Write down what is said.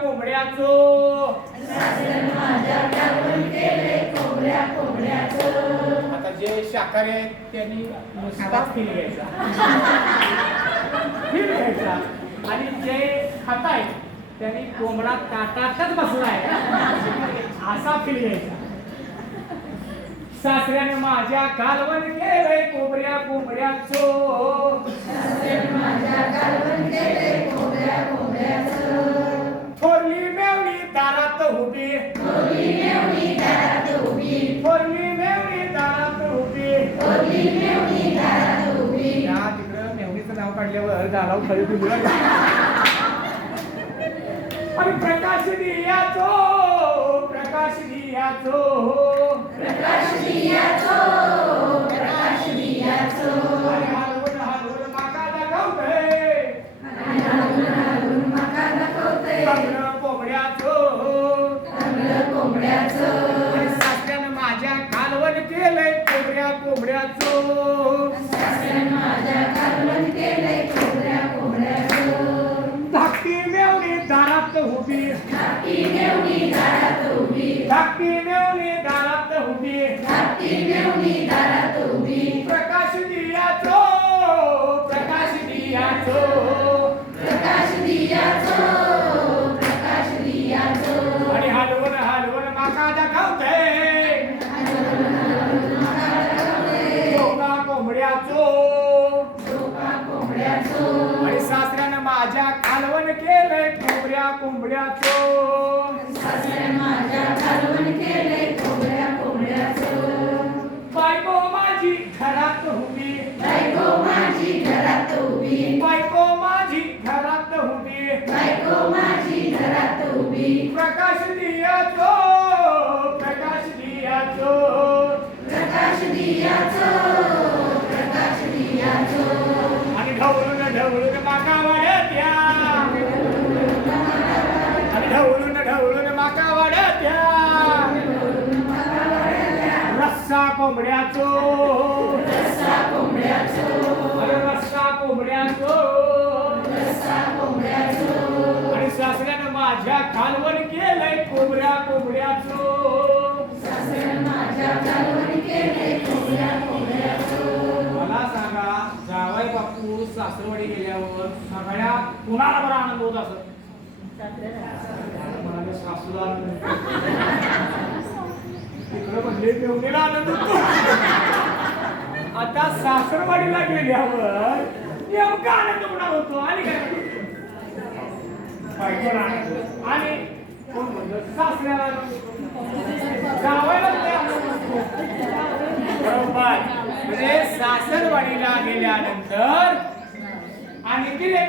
कोंबड्याचो. आता जे शाकाहारी आहेत त्यांनी नुसता फील घ्यायचा. फील घ्यायचा. आणि जे खात आहेत त्यांनी कोंबडा ताटातच बसलाय असा फील घ्यायचा. सासऱ्याने माझ्या कालवर केलंय कोंबड्या कोंबड्याचो. काढल्यावर गालाव खळी तुझ्या आणि प्रकाश दियाचो प्रकाश दियाचो हलवून हलवून माका दाखवतंय. चांगलं कोंबड्याचो. सासऱ्यानं माझ्या कालवण केलंय कोंबड्या कोंबड्याचो. दारात उभी प्रकाश दियाचो प्रकाश दियाचो आणि हलवून हलवून माका दाखवतंय चोका कोंबड्याचो. आणि सासऱ्यानं माझ्या कालवण केलंय कोंबड्या कोंबड्याचो. बायको घरात उभी. प्रकाश रस्सा कोंबड्याचो. रस्सा कोंबड्याचो. आणि सासऱ्यानं माझ्या कालवण केलंय कोंबड्या कोंबड्याचो. मला सांगा जावाई बापू सासरवाडी गेल्यावर सगळ्या कुणाला बरा आनंद होत असत सासूला आनंद मेवणीला आनंद होतो. आता सासरवाडीला गेल्यावर नेमका आनंद होणार होतो? आणि काय? आणि कोण म्हणलं सासऱ्याला. बरोबर. म्हणजे सासरवाडीला गेल्यानंतर आणि तिने का